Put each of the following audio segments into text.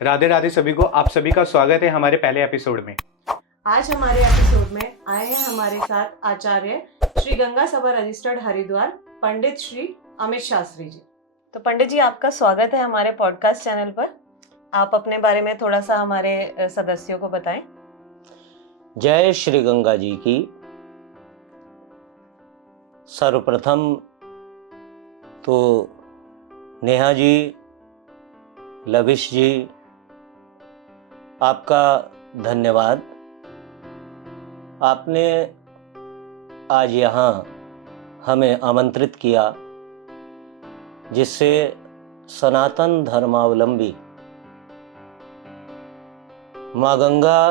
राधे राधे सभी को, आप सभी का स्वागत है हमारे पहले एपिसोड में। आज हमारे एपिसोड में आए हैं हमारे साथ आचार्य श्री गंगा सभा रजिस्टर्ड हरिद्वार पंडित श्री अमित शास्त्री जी। तो पंडित जी, आपका स्वागत है हमारे पॉडकास्ट चैनल पर। आप अपने बारे में थोड़ा सा हमारे सदस्यों को बताएं। जय श्री गंगा जी की। सर्वप्रथम तो नेहा जी, लविश जी, आपका धन्यवाद। आपने आज यहाँ हमें आमंत्रित किया, जिससे सनातन धर्मावलंबी माँ गंगा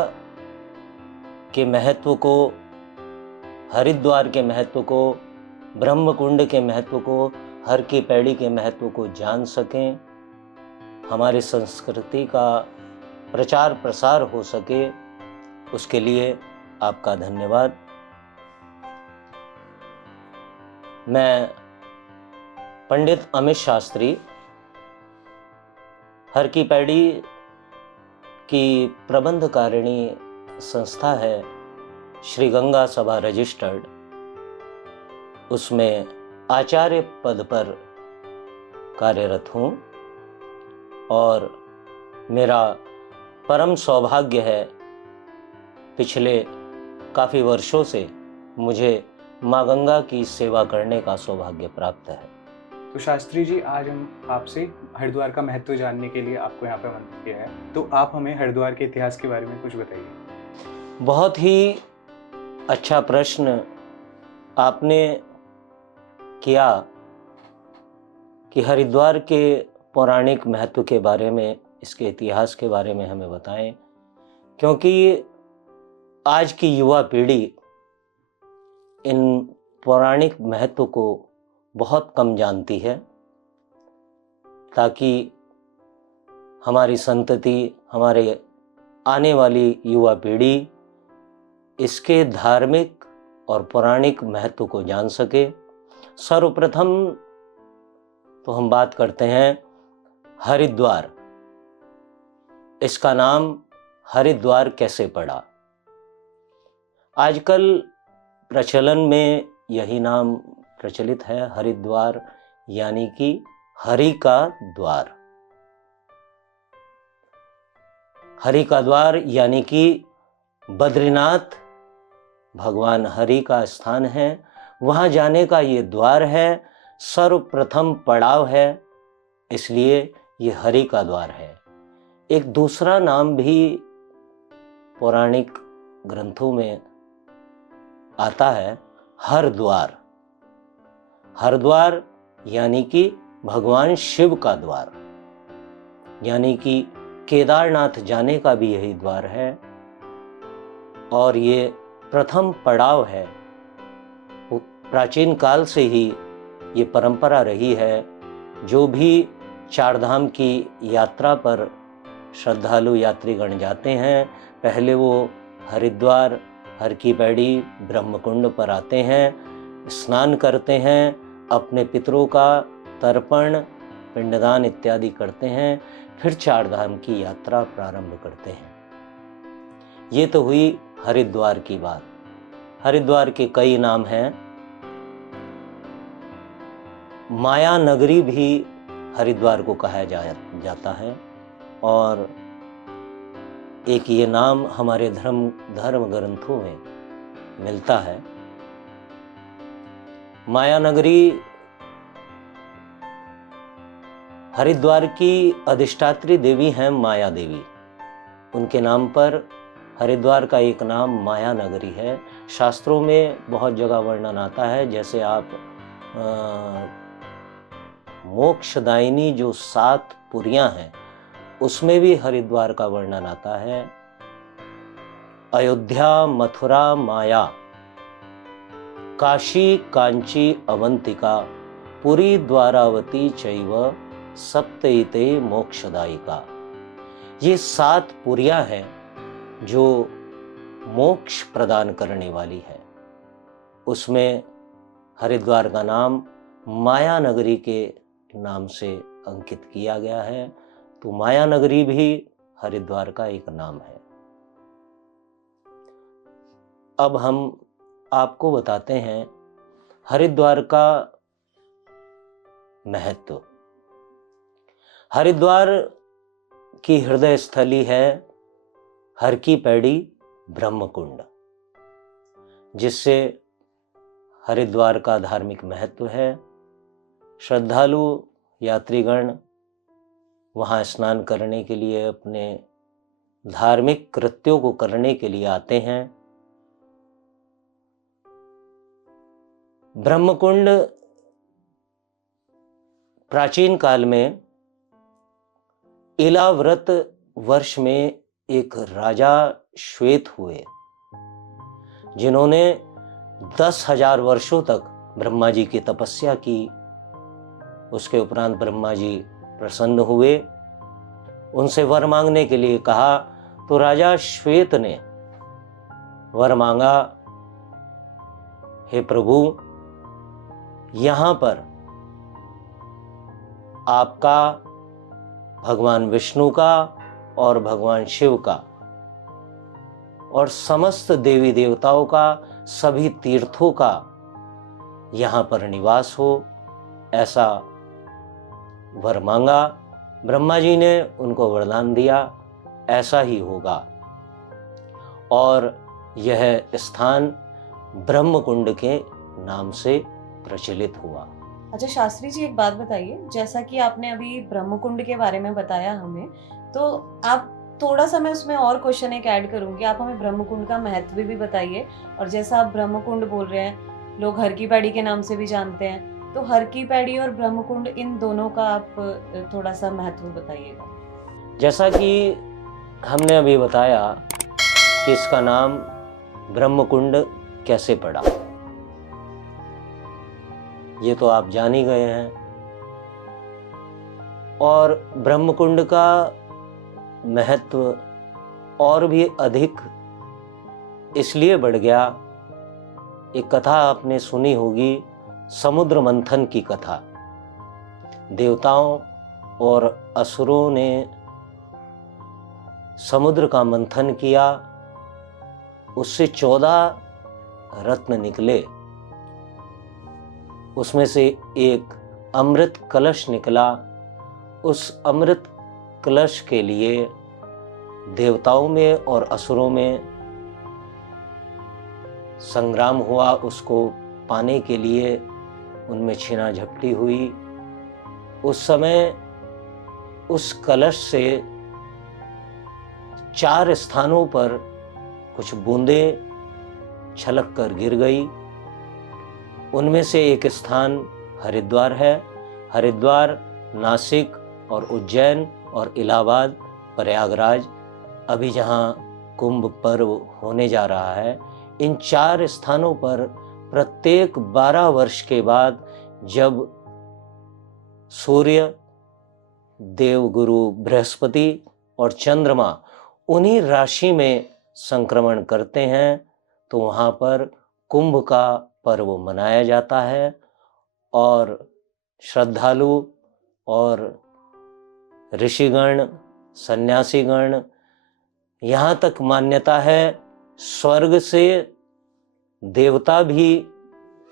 के महत्व को, हरिद्वार के महत्व को, ब्रह्मकुंड के महत्व को, हर की पैड़ी के महत्व को जान सकें, हमारी संस्कृति का प्रचार प्रसार हो सके, उसके लिए आपका धन्यवाद। मैं पंडित अमित शास्त्री, हर की पैड़ी की प्रबंधकारिणी संस्था है श्री गंगा सभा रजिस्टर्ड, उसमें आचार्य पद पर कार्यरत हूँ और मेरा परम सौभाग्य है, पिछले काफ़ी वर्षों से मुझे माँ गंगा की सेवा करने का सौभाग्य प्राप्त है। तो शास्त्री जी, आज हम आपसे हरिद्वार का महत्व जानने के लिए आपको यहाँ पे आमंत्रित किया है, तो आप हमें हरिद्वार के इतिहास के बारे में कुछ बताइए। बहुत ही अच्छा प्रश्न आपने किया कि हरिद्वार के पौराणिक महत्व के बारे में, इसके इतिहास के बारे में हमें बताएं, क्योंकि आज की युवा पीढ़ी इन पौराणिक महत्व को बहुत कम जानती है, ताकि हमारी संतति, हमारे आने वाली युवा पीढ़ी इसके धार्मिक और पौराणिक महत्व को जान सके। सर्वप्रथम तो हम बात करते हैं हरिद्वार। इसका नाम हरिद्वार कैसे पड़ा? आजकल प्रचलन में यही नाम प्रचलित है, हरिद्वार, यानी कि हरि का द्वार। हरि का द्वार यानी कि बद्रीनाथ भगवान हरि का स्थान है, वहाँ जाने का ये द्वार है, सर्वप्रथम पड़ाव है, इसलिए ये हरि का द्वार है। एक दूसरा नाम भी पौराणिक ग्रंथों में आता है, हरद्वार। हरद्वार यानी कि भगवान शिव का द्वार, यानी कि केदारनाथ जाने का भी यही द्वार है, और ये प्रथम पड़ाव है। प्राचीन काल से ही ये परंपरा रही है, जो भी चारधाम की यात्रा पर श्रद्धालु यात्रीगण जाते हैं, पहले वो हरिद्वार, हर की पैड़ी, ब्रह्मकुंड पर आते हैं, स्नान करते हैं, अपने पितरों का तर्पण, पिंडदान इत्यादि करते हैं, फिर चारधाम की यात्रा प्रारंभ करते हैं। ये तो हुई हरिद्वार की बात। हरिद्वार के कई नाम हैं। माया नगरी भी हरिद्वार को कहा जाता है, और एक ये नाम हमारे धर्म ग्रंथों में मिलता है। माया नगरी हरिद्वार की अधिष्ठात्री देवी हैं माया देवी, उनके नाम पर हरिद्वार का एक नाम माया नगरी है। शास्त्रों में बहुत जगह वर्णन आता है, जैसे आप मोक्षदायिनी जो 7 पुरियां हैं, उसमें भी हरिद्वार का वर्णन आता है। अयोध्या, मथुरा, माया, काशी, कांची, अवंतिका, पुरी, द्वारावती चैव सप्तैते मोक्षदायिका। ये 7 पुरियां हैं जो मोक्ष प्रदान करने वाली है। उसमें हरिद्वार का नाम माया नगरी के नाम से अंकित किया गया है। तो माया नगरी भी हरिद्वार का एक नाम है। अब हम आपको बताते हैं हरिद्वार का महत्व। हरिद्वार की हृदय स्थली है हर की पैड़ी ब्रह्मकुंड, जिससे हरिद्वार का धार्मिक महत्व है। श्रद्धालु यात्रीगण वहाँ स्नान करने के लिए, अपने धार्मिक कृत्यों को करने के लिए आते हैं। ब्रह्मकुंड प्राचीन काल में इलाव्रत वर्ष में एक राजा श्वेत हुए, जिन्होंने 10,000 वर्षों तक ब्रह्मा जी की तपस्या की। उसके उपरांत ब्रह्मा जी प्रसन्न हुए, उनसे वर मांगने के लिए कहा। तो राजा श्वेत ने वर मांगा, हे प्रभु, यहाँ पर आपका, भगवान विष्णु का और भगवान शिव का और समस्त देवी देवताओं का, सभी तीर्थों का यहाँ पर निवास हो, ऐसा वर मांगा। ब्रह्मा जी ने उनको वरदान दिया, ऐसा ही होगा। और यह स्थान ब्रह्मकुंड के नाम से प्रचलित हुआ। अच्छा शास्त्री जी, एक बात बताइए, जैसा कि आपने अभी ब्रह्मकुंड के बारे में बताया हमें, तो आप थोड़ा सा, मैं उसमें और क्वेश्चन एक ऐड करूंगी। आप हमें ब्रह्मकुंड का महत्व भी बताइए। और जैसा आप ब्रह्मकुंड बोल रहे हैं, लोग हर की पैड़ी के नाम से भी जानते हैं, तो हर की पैड़ी और ब्रह्मकुंड, इन दोनों का आप थोड़ा सा महत्व बताइएगा। जैसा कि हमने अभी बताया कि इसका नाम ब्रह्मकुंड कैसे पड़ा, ये तो आप जान ही गए हैं। और ब्रह्मकुंड का महत्व और भी अधिक इसलिए बढ़ गया। एक कथा आपने सुनी होगी, समुद्र मंथन की कथा। देवताओं और असुरों ने समुद्र का मंथन किया, उससे 14 रत्न निकले। उसमें से एक अमृत कलश निकला। उस अमृत कलश के लिए देवताओं में और असुरों में संग्राम हुआ। उसको पाने के लिए उनमें छीना झपटी हुई। उस समय उस कलश से 4 स्थानों पर कुछ बूंदें छलक कर गिर गई। उनमें से एक स्थान हरिद्वार है। हरिद्वार, नासिक और उज्जैन और इलाहाबाद, प्रयागराज, अभी जहाँ कुंभ पर्व होने जा रहा है, इन 4 स्थानों पर प्रत्येक 12 वर्ष के बाद जब सूर्य, देवगुरु बृहस्पति और चंद्रमा उन्हीं राशि में संक्रमण करते हैं, तो वहाँ पर कुंभ का पर्व मनाया जाता है। और श्रद्धालु और ऋषिगण, सन्यासीगण, यहाँ तक मान्यता है स्वर्ग से देवता भी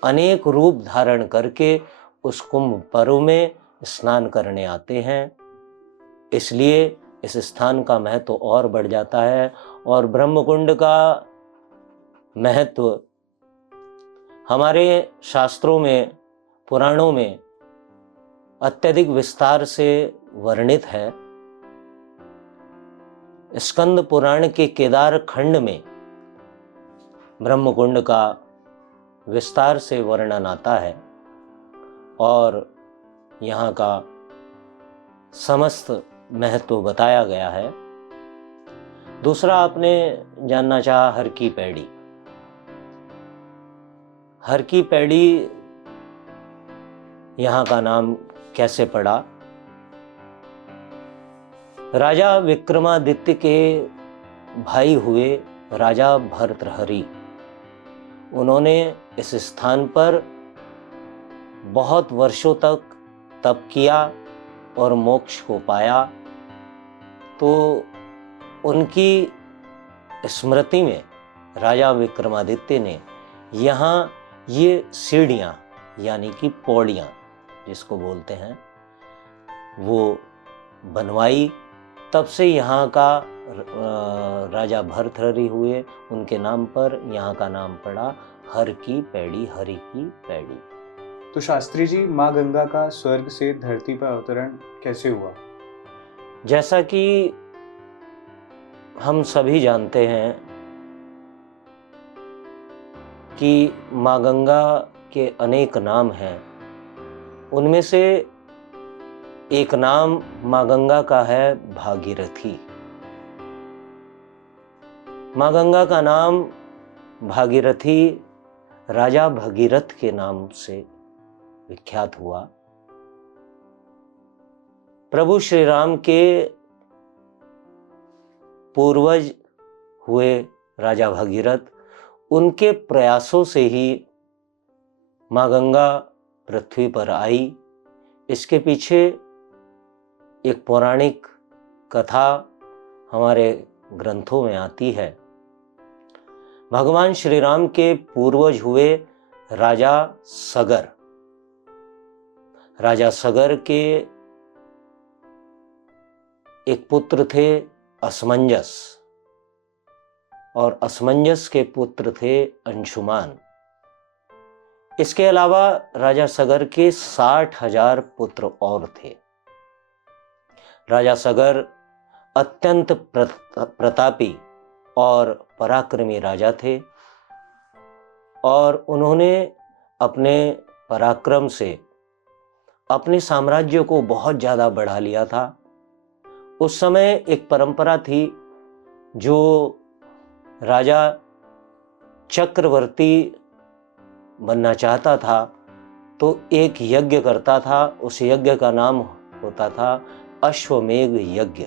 अनेक रूप धारण करके उस कुंभ पर्व में स्नान करने आते हैं। इसलिए इस स्थान का महत्व और बढ़ जाता है। और ब्रह्मकुंड का महत्व हमारे शास्त्रों में, पुराणों में अत्यधिक विस्तार से वर्णित है। स्कंद पुराण के केदार खंड में ब्रह्मकुंड का विस्तार से वर्णन आता है और यहाँ का समस्त महत्व बताया गया है। दूसरा आपने जानना चाहा हर की पैड़ी। हर की पैड़ी यहाँ का नाम कैसे पड़ा? राजा विक्रमादित्य के भाई हुए राजा भर्तृहरि, उन्होंने इस स्थान पर बहुत वर्षों तक तप किया और मोक्ष को पाया, तो उनकी स्मृति में राजा विक्रमादित्य ने यहाँ ये सीढ़ियाँ यानी कि पौड़ियाँ जिसको बोलते हैं वो बनवाई। तब से यहाँ का राजा भर्तृहरि हुए, उनके नाम पर यहाँ का नाम पड़ा हर की पैड़ी, हरि की पैड़ी। तो शास्त्री जी, माँ गंगा का स्वर्ग से धरती पर अवतरण कैसे हुआ? जैसा कि हम सभी जानते हैं कि माँ गंगा के अनेक नाम हैं, उनमें से एक नाम माँ गंगा का है भागीरथी। माँ गंगा का नाम भागीरथी राजा भगीरथ के नाम से विख्यात हुआ। प्रभु श्री राम के पूर्वज हुए राजा भगीरथ, उनके प्रयासों से ही माँ गंगा पृथ्वी पर आई। इसके पीछे एक पौराणिक कथा हमारे ग्रंथों में आती है। भगवान श्री राम के पूर्वज हुए राजा सगर। राजा सगर के एक पुत्र थे असमंजस, और असमंजस के पुत्र थे अंशुमान। इसके अलावा राजा सगर के 60,000 पुत्र और थे। राजा सगर अत्यंत प्रतापी और पराक्रमी राजा थे, और उन्होंने अपने पराक्रम से अपने साम्राज्य को बहुत ज़्यादा बढ़ा लिया था। उस समय एक परंपरा थी, जो राजा चक्रवर्ती बनना चाहता था तो एक यज्ञ करता था। उस यज्ञ का नाम होता था अश्वमेध यज्ञ।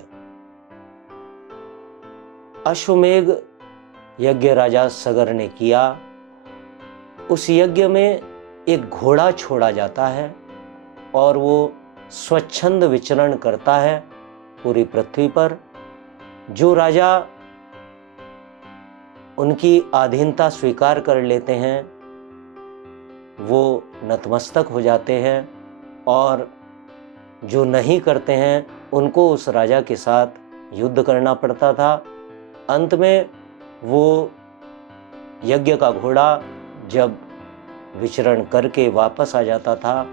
अश्वमेध यज्ञ राजा सगर ने किया। उस यज्ञ में एक घोड़ा छोड़ा जाता है और वो स्वच्छंद विचरण करता है पूरी पृथ्वी पर। जो राजा उनकी अधीनता स्वीकार कर लेते हैं वो नतमस्तक हो जाते हैं, और जो नहीं करते हैं उनको उस राजा के साथ युद्ध करना पड़ता था। अंत में वो यज्ञ का घोड़ा जब विचरण करके वापस आ जाता था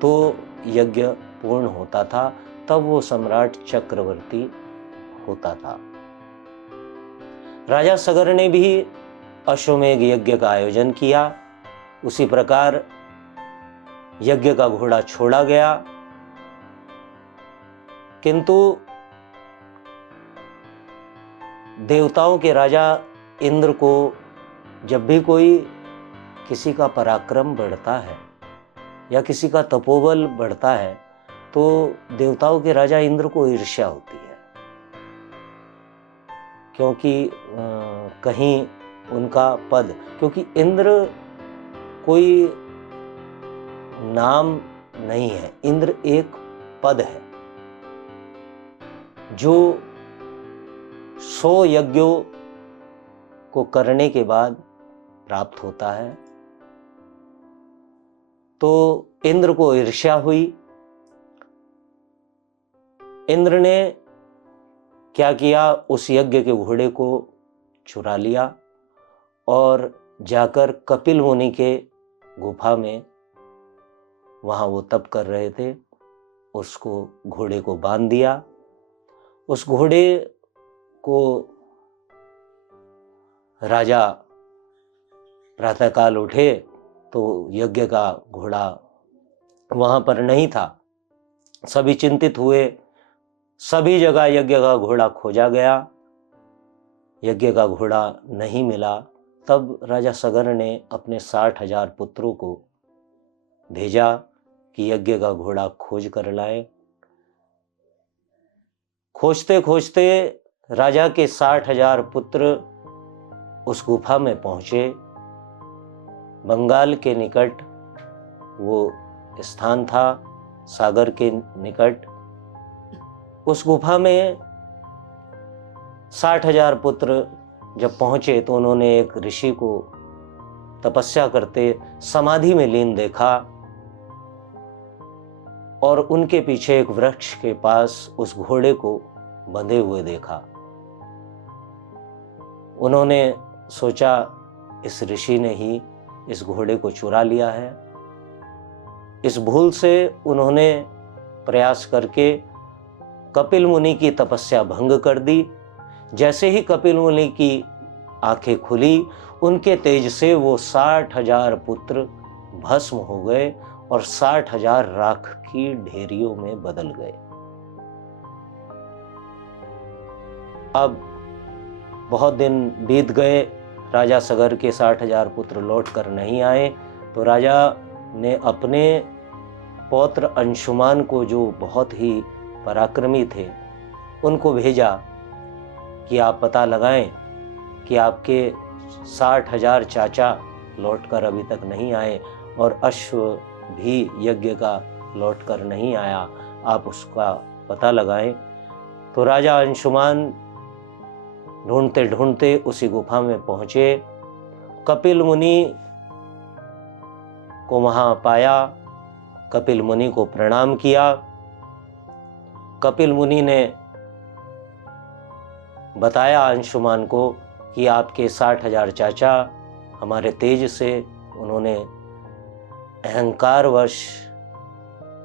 तो यज्ञ पूर्ण होता था, तब वो सम्राट चक्रवर्ती होता था। राजा सगर ने भी अश्वमेध यज्ञ का आयोजन किया। उसी प्रकार यज्ञ का घोड़ा छोड़ा गया, किंतु देवताओं के राजा इंद्र को जब भी कोई किसी का पराक्रम बढ़ता है या किसी का तपोबल बढ़ता है तो देवताओं के राजा इंद्र को ईर्ष्या होती है, क्योंकि कहीं उनका पद, क्योंकि इंद्र कोई नाम नहीं है, इंद्र एक पद है जो 100 यज्ञों को करने के बाद प्राप्त होता है। तो इंद्र को ईर्ष्या हुई। इंद्र ने क्या किया, उस यज्ञ के घोड़े को चुरा लिया और जाकर कपिल मुनि के गुफा में, वहाँ वो तप कर रहे थे, उसको घोड़े को बांध दिया। उस घोड़े को राजा प्रातःकाल उठे तो यज्ञ का घोड़ा वहाँ पर नहीं था। सभी चिंतित हुए, सभी जगह यज्ञ का घोड़ा खोजा गया, यज्ञ का घोड़ा नहीं मिला। तब राजा सगर ने अपने 60,000 पुत्रों को भेजा कि यज्ञ का घोड़ा खोज कर लाए। खोजते खोजते राजा के 60,000 पुत्र उस गुफा में पहुंचे। बंगाल के निकट वो स्थान था, सागर के निकट, उस गुफा में 60,000 पुत्र जब पहुंचे तो उन्होंने एक ऋषि को तपस्या करते समाधि में लीन देखा और उनके पीछे एक वृक्ष के पास उस घोड़े को बंधे हुए देखा। उन्होंने सोचा इस ऋषि ने ही इस घोड़े को चुरा लिया है। इस भूल से उन्होंने प्रयास करके कपिल मुनि की तपस्या भंग कर दी। जैसे ही कपिल मुनि की आंखें खुली, उनके तेज से वो 60,000 पुत्र भस्म हो गए और 60,000 राख की ढेरियों में बदल गए। अब बहुत दिन बीत गए, राजा सगर के 60,000 पुत्र लौट कर नहीं आए, तो राजा ने अपने पौत्र अंशुमान को, जो बहुत ही पराक्रमी थे, उनको भेजा कि आप पता लगाएं कि आपके 60,000 चाचा लौटकर अभी तक नहीं आए और अश्व भी यज्ञ का लौटकर नहीं आया, आप उसका पता लगाएं। तो राजा अंशुमान ढूंढते ढूंढते उसी गुफा में पहुंचे, कपिल मुनि को वहां पाया, कपिल मुनि को प्रणाम किया। कपिल मुनि ने बताया अंशुमान को कि आपके 60,000 चाचा हमारे तेज से, उन्होंने अहंकारवश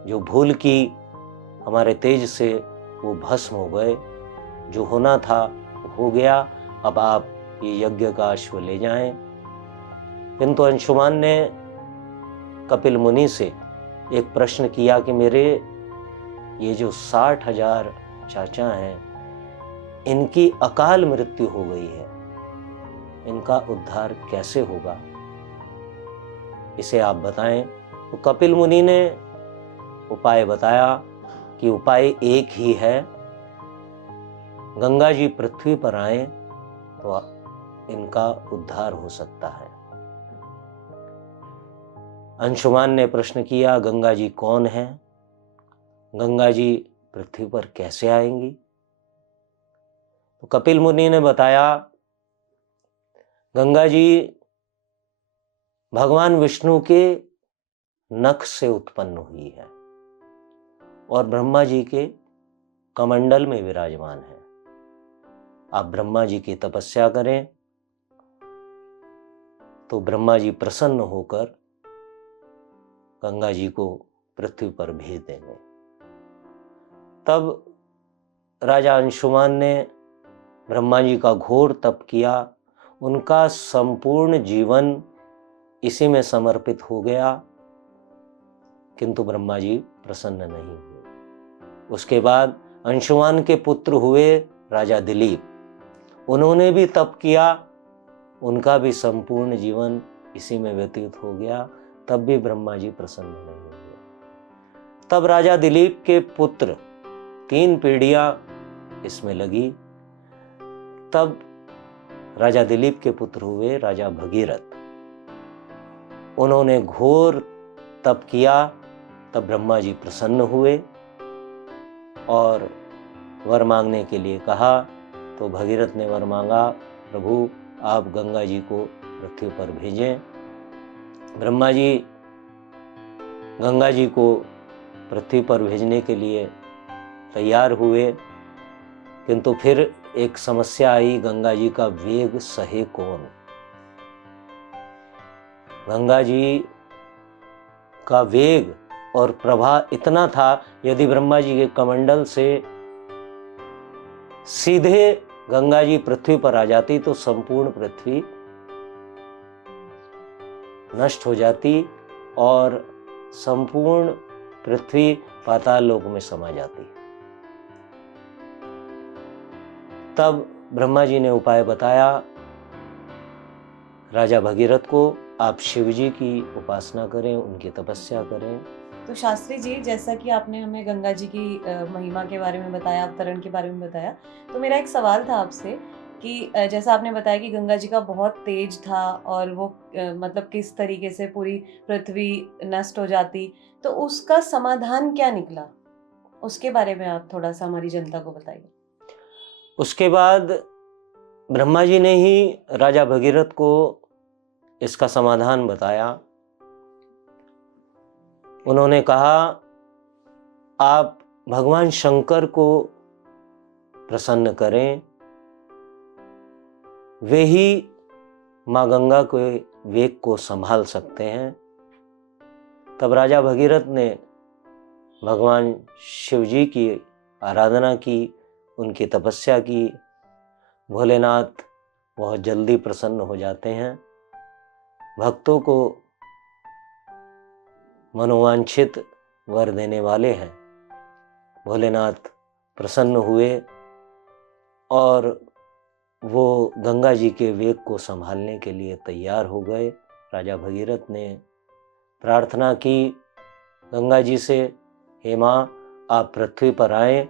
जो भूल की, हमारे तेज से वो भस्म हो गए। जो होना था हो गया, अब आप ये यज्ञ का अश्व ले जाएं। किंतु अंशुमान ने कपिल मुनि से एक प्रश्न किया कि मेरे ये जो 60,000 चाचा हैं, इनकी अकाल मृत्यु हो गई है, इनका उद्धार कैसे होगा, इसे आप बताएं। तो कपिल मुनि ने उपाय बताया कि उपाय एक ही है, गंगा जी पृथ्वी पर आए तो इनका उद्धार हो सकता है। अंशुमान ने प्रश्न किया, गंगा जी कौन है, गंगा जी पृथ्वी पर कैसे आएंगी? तो कपिल मुनि ने बताया, गंगा जी भगवान विष्णु के नख से उत्पन्न हुई है और ब्रह्मा जी के कमंडल में विराजमान है। आप ब्रह्मा जी की तपस्या करें तो ब्रह्मा जी प्रसन्न होकर गंगा जी को पृथ्वी पर भेज देंगे। तब राजा अंशुमान ने ब्रह्मा जी का घोर तप किया, उनका संपूर्ण जीवन इसी में समर्पित हो गया, किंतु ब्रह्मा जी प्रसन्न नहीं हुए। उसके बाद अंशुमान के पुत्र हुए राजा दिलीप, उन्होंने भी तप किया, उनका भी संपूर्ण जीवन इसी में व्यतीत हो गया, तब भी ब्रह्मा जी प्रसन्न नहीं हुए। तब राजा दिलीप के पुत्र, 3 पीढ़ियां इसमें लगी, तब राजा दिलीप के पुत्र हुए राजा भगीरथ। उन्होंने घोर तप किया, तब ब्रह्मा जी प्रसन्न हुए और वर मांगने के लिए कहा। तो भगीरथ ने वर मांगा, प्रभु आप गंगा जी को पृथ्वी पर भेजें। ब्रह्मा जी गंगा जी को पृथ्वी पर भेजने के लिए तैयार हुए, किंतु फिर एक समस्या आई, गंगा जी का वेग सहे कौन। गंगा जी का वेग और प्रवाह इतना था, यदि ब्रह्मा जी के कमंडल से सीधे गंगा जी पृथ्वी पर आ जाती तो संपूर्ण पृथ्वी नष्ट हो जाती और संपूर्ण पृथ्वी पाताल लोक में समा जाती। तब ब्रह्मा जी ने उपाय बताया राजा भगीरथ को, आप शिव जी की उपासना करें, उनकी तपस्या करें। तो शास्त्री जी, जैसा कि आपने हमें गंगा जी की महिमा के बारे में बताया, अवतरण के बारे में बताया, तो मेरा एक सवाल था आपसे कि जैसा आपने बताया कि गंगा जी का बहुत तेज था और वो मतलब किस तरीके से पूरी पृथ्वी नष्ट हो जाती, तो उसका समाधान क्या निकला? उसके बारे में आप थोड़ा सा हमारी जनता को बताइए। उसके बाद ब्रह्मा जी ने ही राजा भगीरथ को इसका समाधान बताया। उन्होंने कहा, आप भगवान शंकर को प्रसन्न करें, वे ही माँ गंगा के वेग को संभाल सकते हैं। तब राजा भगीरथ ने भगवान शिव जी की आराधना की, उनकी तपस्या की। भोलेनाथ बहुत जल्दी प्रसन्न हो जाते हैं, भक्तों को मनोवांछित वर देने वाले हैं। भोलेनाथ प्रसन्न हुए और वो गंगा जी के वेग को संभालने के लिए तैयार हो गए। राजा भगीरथ ने प्रार्थना की गंगा जी से, हे माँ, आप पृथ्वी पर आए।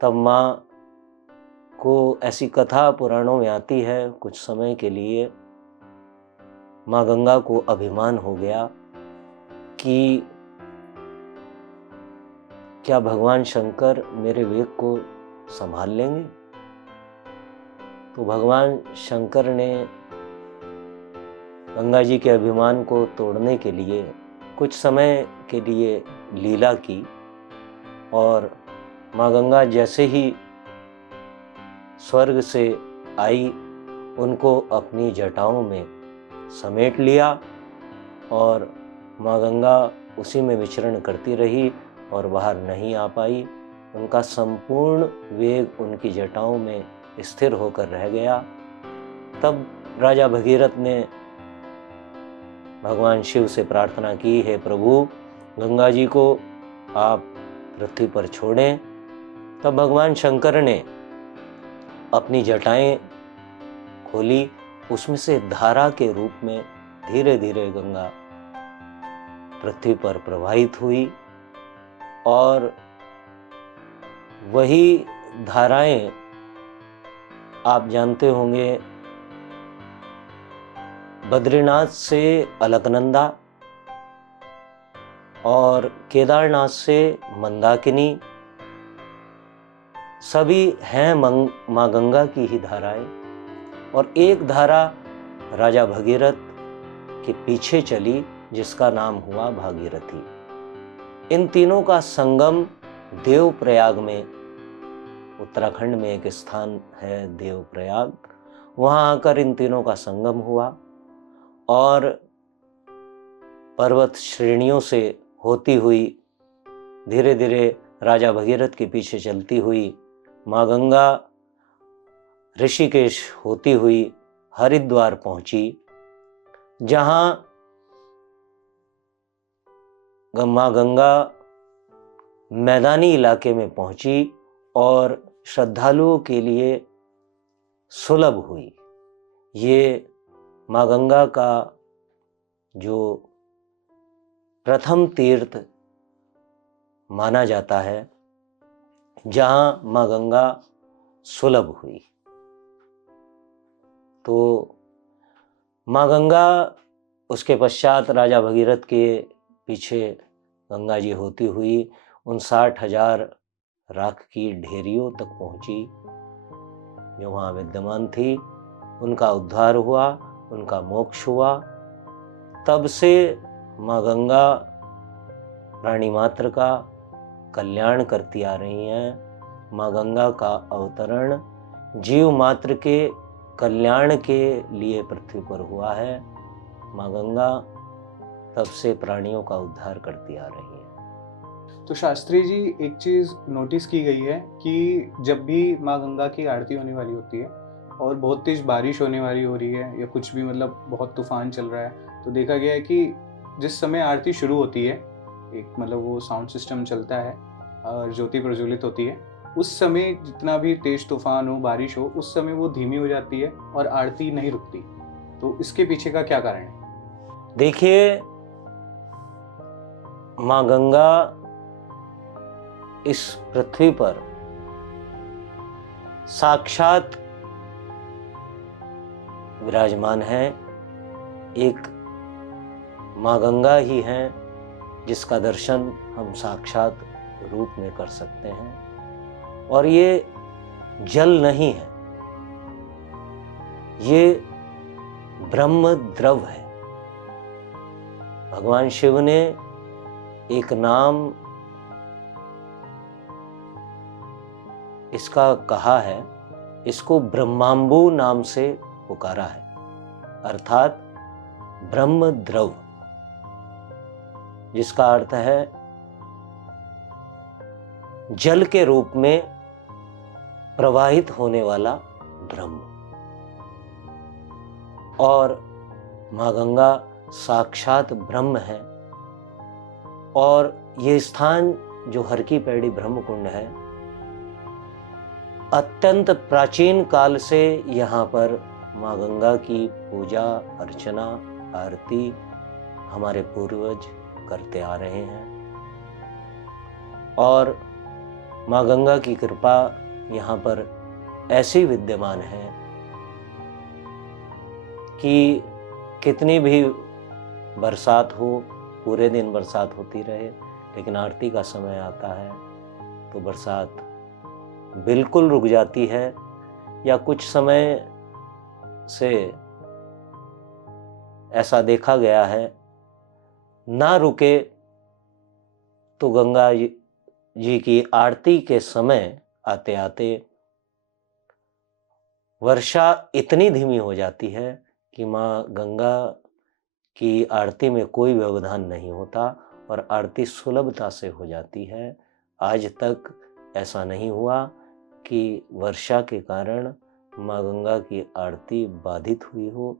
तब माँ को ऐसी कथा पुराणों में आती है, कुछ समय के लिए माँ गंगा को अभिमान हो गया कि क्या भगवान शंकर मेरे वेग को संभाल लेंगे। तो भगवान शंकर ने गंगा जी के अभिमान को तोड़ने के लिए कुछ समय के लिए लीला की, और माँ गंगा जैसे ही स्वर्ग से आई, उनको अपनी जटाओं में समेट लिया और माँ गंगा उसी में विचरण करती रही और बाहर नहीं आ पाई। उनका संपूर्ण वेग उनकी जटाओं में स्थिर होकर रह गया। तब राजा भगीरथ ने भगवान शिव से प्रार्थना की, हे प्रभु, गंगा जी को आप पृथ्वी पर छोड़ें। तब भगवान शंकर ने अपनी जटाएं खोली, उसमें से धारा के रूप में धीरे धीरे गंगा पृथ्वी पर प्रवाहित हुई, और वही धाराएं आप जानते होंगे, बद्रीनाथ से अलकनंदा और केदारनाथ से मंदाकिनी, सभी हैं माँ गंगा की ही धाराएं। और एक धारा राजा भगीरथ के पीछे चली, जिसका नाम हुआ भागीरथी। इन तीनों का संगम देवप्रयाग में, उत्तराखंड में एक स्थान है देवप्रयाग, वहाँ आकर इन तीनों का संगम हुआ, और पर्वत श्रेणियों से होती हुई धीरे धीरे राजा भगीरथ के पीछे चलती हुई माँ गंगा ऋषिकेश होती हुई हरिद्वार पहुंची, जहाँ माँ गंगा मैदानी इलाके में पहुंची और श्रद्धालुओं के लिए सुलभ हुई। ये माँ गंगा का जो प्रथम तीर्थ माना जाता है, जहाँ माँ गंगा सुलभ हुई। तो माँ गंगा, उसके पश्चात राजा भगीरथ के पीछे गंगा जी होती हुई 59,000 राख की ढेरियों तक पहुंची जो वहाँ विद्यमान थी। उनका उद्धार हुआ, उनका मोक्ष हुआ। तब से माँ गंगा प्राणी मात्र का कल्याण करती आ रही हैं। माँ गंगा का अवतरण जीव मात्र के कल्याण के लिए पृथ्वी पर हुआ है। माँ गंगा तब से प्राणियों का उद्धार करती आ रही है। तो शास्त्री जी, एक चीज़ नोटिस की गई है कि जब भी माँ गंगा की आरती होने वाली होती है और बहुत तेज बारिश होने वाली हो रही है या कुछ भी, मतलब बहुत तूफान चल रहा है, तो देखा गया है कि जिस समय आरती शुरू होती है, एक मतलब वो साउंड सिस्टम चलता है और ज्योति प्रज्वलित होती है, उस समय जितना भी तेज तूफान हो, बारिश हो, उस समय वो धीमी हो जाती है और आरती नहीं रुकती। तो इसके पीछे का क्या कारण है? देखिए, माँ गंगा इस पृथ्वी पर साक्षात विराजमान है। एक माँ गंगा ही हैं जिसका दर्शन हम साक्षात रूप में कर सकते हैं। और ये जल नहीं है, ये ब्रह्म द्रव है। भगवान शिव ने एक नाम इसका कहा है, इसको ब्रह्मांबु नाम से पुकारा है, अर्थात ब्रह्म द्रव, जिसका अर्थ है जल के रूप में प्रवाहित होने वाला ब्रह्म। और माँ गंगा साक्षात ब्रह्म है। और ये स्थान जो हर की पैड़ी ब्रह्म कुंड है, अत्यंत प्राचीन काल से यहाँ पर माँ गंगा की पूजा अर्चना आरती हमारे पूर्वज करते आ रहे हैं। और माँ गंगा की कृपा यहाँ पर ऐसी विद्यमान है कि कितनी भी बरसात हो, पूरे दिन बरसात होती रहे, लेकिन आरती का समय आता है तो बरसात बिल्कुल रुक जाती है, या कुछ समय से ऐसा देखा गया है ना रुके तो गंगा जी की आरती के समय आते आते वर्षा इतनी धीमी हो जाती है कि माँ गंगा की आरती में कोई व्यवधान नहीं होता और आरती सुलभता से हो जाती है। आज तक ऐसा नहीं हुआ कि वर्षा के कारण माँ गंगा की आरती बाधित हुई हो।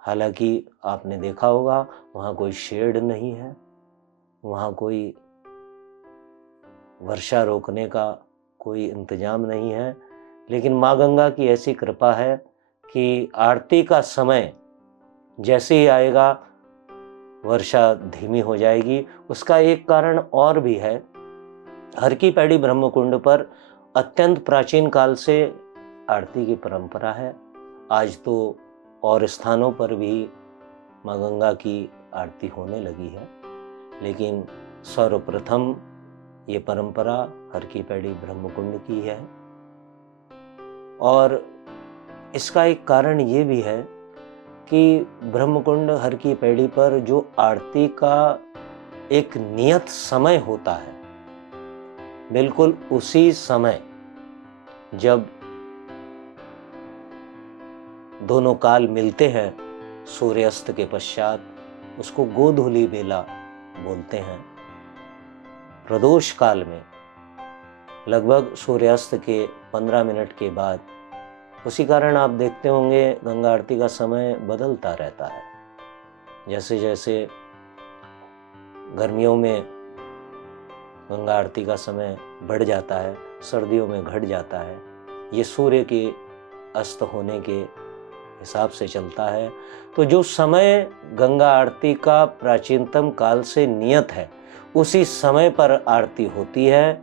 हालांकि आपने देखा होगा वहाँ कोई शेड नहीं है, वहाँ कोई वर्षा रोकने का कोई इंतजाम नहीं है, लेकिन माँ गंगा की ऐसी कृपा है कि आरती का समय जैसे ही आएगा वर्षा धीमी हो जाएगी। उसका एक कारण और भी है, हर की पैड़ी ब्रह्म कुंड पर अत्यंत प्राचीन काल से आरती की परंपरा है। आज तो और स्थानों पर भी माँ गंगा की आरती होने लगी है, लेकिन सर्वप्रथम ये परंपरा हर की पैड़ी ब्रह्म कुंड की है। और इसका एक कारण ये भी है कि ब्रह्मकुंड हर की पैड़ी पर जो आरती का एक नियत समय होता है, बिल्कुल उसी समय जब दोनों काल मिलते हैं सूर्यास्त के पश्चात, उसको गोधूली बेला बोलते हैं। प्रदोष काल में लगभग सूर्यास्त के 15 मिनट के बाद, उसी कारण आप देखते होंगे गंगा आरती का समय बदलता रहता है। जैसे जैसे गर्मियों में गंगा आरती का समय बढ़ जाता है, सर्दियों में घट जाता है, ये सूर्य के अस्त होने के हिसाब से चलता है। तो जो समय गंगा आरती का प्राचीनतम काल से नियत है, उसी समय पर आरती होती है,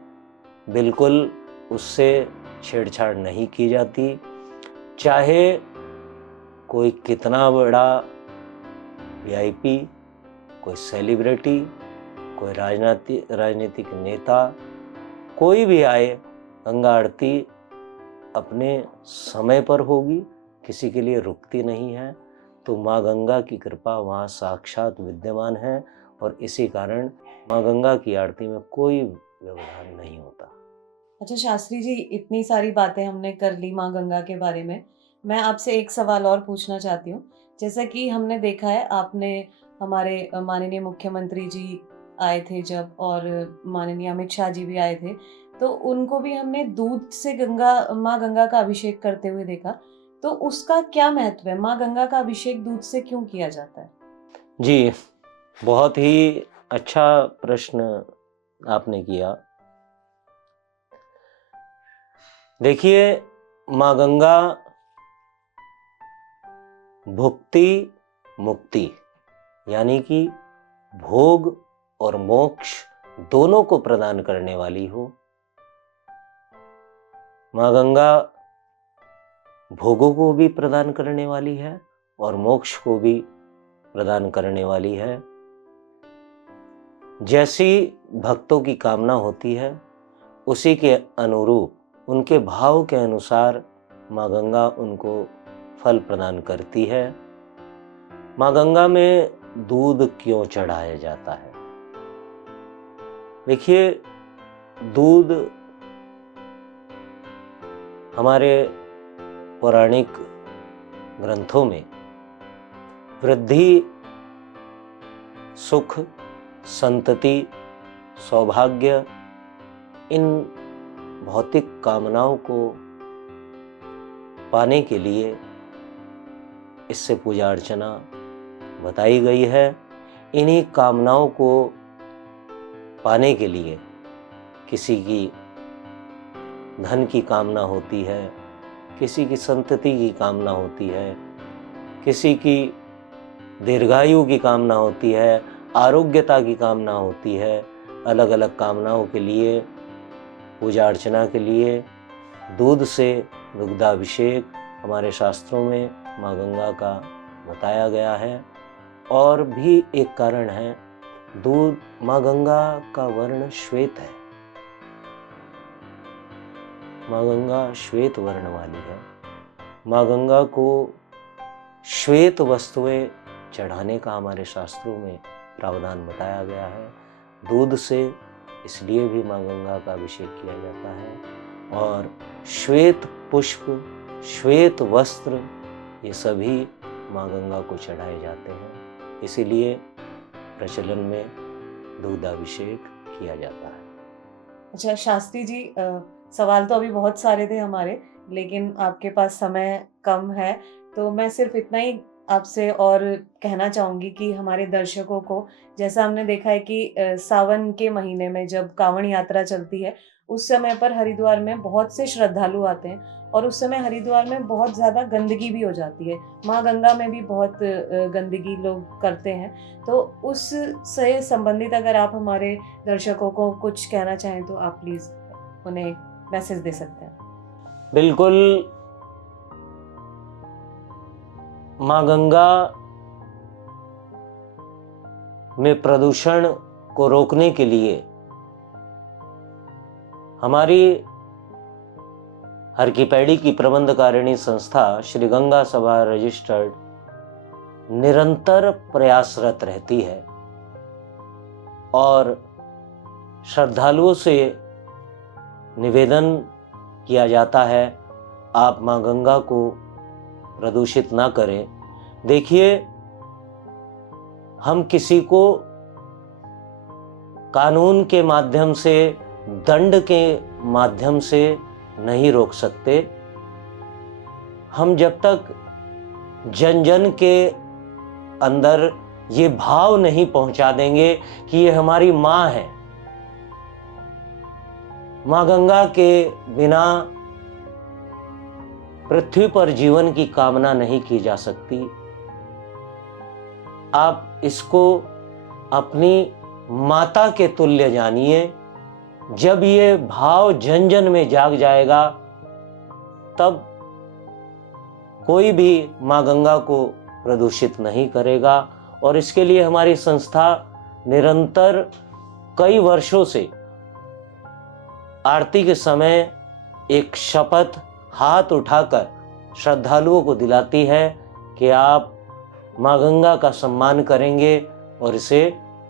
बिल्कुल उससे छेड़छाड़ नहीं की जाती। चाहे कोई कितना बड़ा वीआईपी, कोई सेलिब्रिटी, कोई राजनीतिक नेता, कोई भी आए, गंगा आरती अपने समय पर होगी, किसी के लिए रुकती नहीं है। तो माँ गंगा की कृपा वहाँ साक्षात विद्यमान है और इसी कारण माँ गंगा की आरती में कोई व्यवधान नहीं होता। अच्छा शास्त्री जी, इतनी सारी बातें हमने कर ली माँ गंगा के बारे में। मैं आपसे एक सवाल और पूछना चाहती हूँ। जैसा कि हमने देखा है, आपने हमारे माननीय मुख्यमंत्री जी आए थे जब, और माननीय अमित शाह जी भी आए थे, तो उनको भी हमने दूध से माँ गंगा का अभिषेक करते हुए देखा। तो उसका क्या महत्व है? माँ गंगा का अभिषेक दूध से क्यों किया जाता है? जी, बहुत ही अच्छा प्रश्न आपने किया। देखिए, माँ गंगा भुक्ति मुक्ति यानी कि भोग और मोक्ष दोनों को प्रदान करने वाली हो। माँ गंगा भोगों को भी प्रदान करने वाली है और मोक्ष को भी प्रदान करने वाली है। जैसी भक्तों की कामना होती है उसी के अनुरूप उनके भाव के अनुसार माँ गंगा उनको फल प्रदान करती है। माँ गंगा में दूध क्यों चढ़ाया जाता है? देखिए, दूध हमारे पौराणिक ग्रंथों में वृद्धि, सुख, संतति, सौभाग्य, इन भौतिक कामनाओं को पाने के लिए इससे पूजा अर्चना बताई गई है। इन्हीं कामनाओं को पाने के लिए किसी की धन की कामना होती है, किसी की संतति की कामना होती है, किसी की दीर्घायु की कामना होती है, आरोग्यता की कामना होती है। अलग अलग कामनाओं के लिए, पूजा अर्चना के लिए दूध से दुग्धाभिषेक हमारे शास्त्रों में माँ गंगा का बताया गया है। और भी एक कारण है, दूध, माँ गंगा का वर्ण श्वेत है। माँ गंगा श्वेत वर्ण वाली है। माँ गंगा को श्वेत वस्तुएं चढ़ाने का हमारे शास्त्रों में प्रावधान बताया गया है। दूध से इसलिए भी माँ गंगा का अभिषेक किया जाता है। और श्वेत पुष्प, श्वेत वस्त्र, ये सभी माँ गंगा को चढ़ाए जाते हैं। इसीलिए प्रचलन में दूधाभिषेक किया जाता है। अच्छा शास्त्री जी, सवाल तो अभी बहुत सारे थे हमारे, लेकिन आपके पास समय कम है, तो मैं सिर्फ इतना ही आपसे और कहना चाहूँगी कि हमारे दर्शकों को, जैसा हमने देखा है कि सावन के महीने में जब कांवड़ यात्रा चलती है, उस समय पर हरिद्वार में बहुत से श्रद्धालु आते हैं और उस समय हरिद्वार में बहुत ज़्यादा गंदगी भी हो जाती है। माँ गंगा में भी बहुत गंदगी लोग करते हैं। तो उस से संबंधित अगर आप हमारे दर्शकों को कुछ कहना चाहें तो आप प्लीज़ उन्हें मैसेज दे सकते हैं। बिल्कुल। माँ गंगा में प्रदूषण को रोकने के लिए हमारी हर की पैड़ी की प्रबंधकारिणी संस्था श्री गंगा सभा रजिस्टर्ड निरंतर प्रयासरत रहती है और श्रद्धालुओं से निवेदन किया जाता है, आप माँ गंगा को प्रदूषित ना करें। देखिए, हम किसी को कानून के माध्यम से, दंड के माध्यम से नहीं रोक सकते। हम जब तक जन जन के अंदर ये भाव नहीं पहुंचा देंगे कि ये हमारी माँ है, माँ गंगा के बिना पृथ्वी पर जीवन की कामना नहीं की जा सकती। आप इसको अपनी माता के तुल्य जानिए। जब ये भाव जन जन में जाग जाएगा, तब कोई भी माँ गंगा को प्रदूषित नहीं करेगा। और इसके लिए हमारी संस्था निरंतर कई वर्षों से आरती के समय एक शपथ हाथ उठाकर श्रद्धालुओं को दिलाती है कि आप माँ गंगा का सम्मान करेंगे और इसे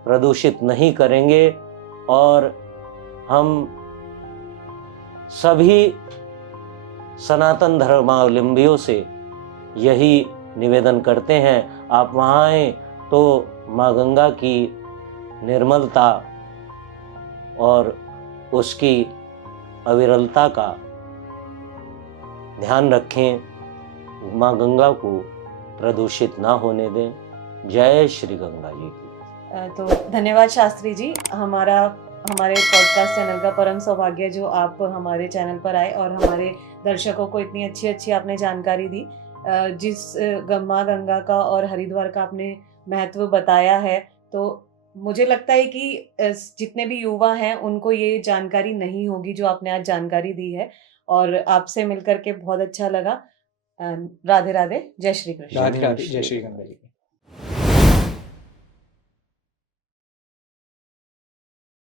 प्रदूषित नहीं करेंगे। और हम सभी सनातन धर्मावलंबियों से यही निवेदन करते हैं, आप वहाँ आएँ तो माँ गंगा की निर्मलता और उसकी अविरलता का ध्यान रखें, माँ गंगा को प्रदूषित ना होने दें। जय श्री गंगा जी की। तो धन्यवाद शास्त्री जी, हमारे पॉडकास्ट चैनल का परम सौभाग्य जो आप हमारे चैनल पर आए और हमारे दर्शकों को इतनी अच्छी आपने जानकारी दी। जिस माँ गंगा का और हरिद्वार का आपने महत्व बताया है, तो मुझे लगता है कि जितने भी युवा हैं उनको ये जानकारी नहीं होगी जो आपने आज जानकारी दी है। और आपसे मिलकर के बहुत अच्छा लगा। राधे राधे, जय श्री कृष्ण। राधे राधे, जय श्री गंगा जी।